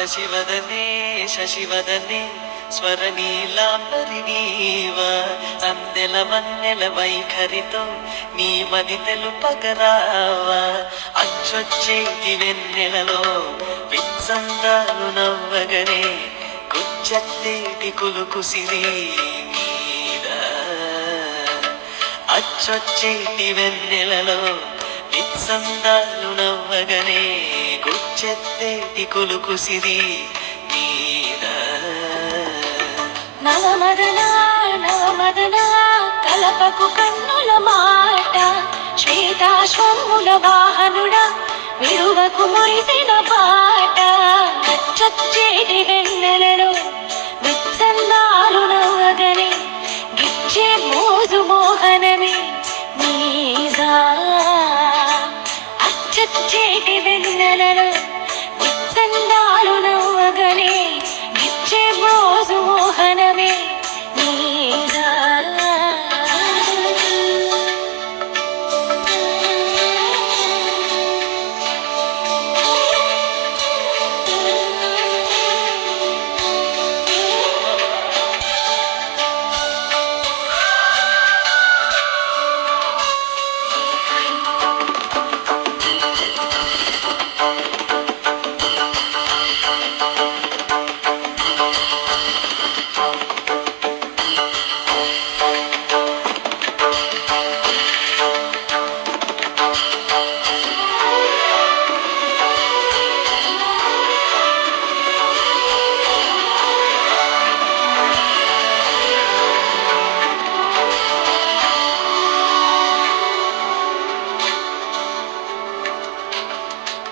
శశివదనే శశివదనే స్వరనీలాంబరి నీవ సందెల వన్నెల వైఖరితో నీ మది తెలుపగరావా అచ్చొచ్చేటి వెన్నెలలో విత్సందాలు నవ్వగనే గుచ్చెత్తేటి కులుకుసిరి మీద అచ్చొచ్చేటి వెన్నెలలో విత్సందాలు నవ్వగనే గుచ్చెత్తేటి కులుకుసిరి మీద నవమదనా నవమదనా కలపకు కన్నుల మాట శ్వేతాశ్వముల వాహనుడా విడువకు మురిసిన పాట నచ్చొచ్చేటి వెన్నెలలో విత్సందాలు నవ్వగనే గిచ్చే మోజు మోహనమే నీదా అచ్చొచ్చేటి వెన్నెలలో విత్సందాలు నవ్వగనే గిచ్చే మోజు మోహనమే నీదా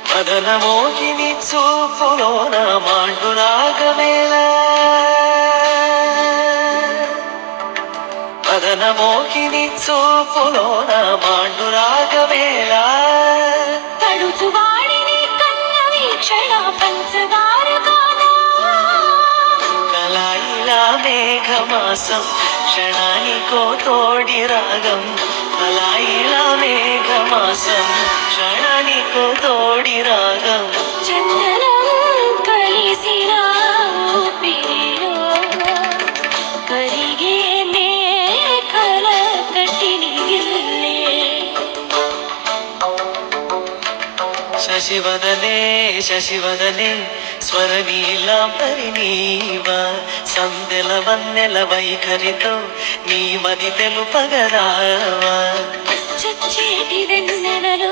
మదనమోహిని చూపులోన మాండు రాగమేళ మదనమోహిని చూపులోన మాండు రాగమేళ పడుచువాడిని కన్న వీక్షణ పంచదార కాదా కలాయిలా మేఘమాసం క్షణానికో తోడి రాగం కలాయిలా మేఘమాసం క్షణానికో తోడి రాగం చందనం కలిసిన ఊపిరిలో కరిగే మేఘల కట్టిని గిల్లే శశివదనే శశివదనే స్వరనీలాంబరి నీవ సందెల వన్నెల వైఖరితో నీ మది తెలుపగరావా చచ్చేటి వెన్నెలలో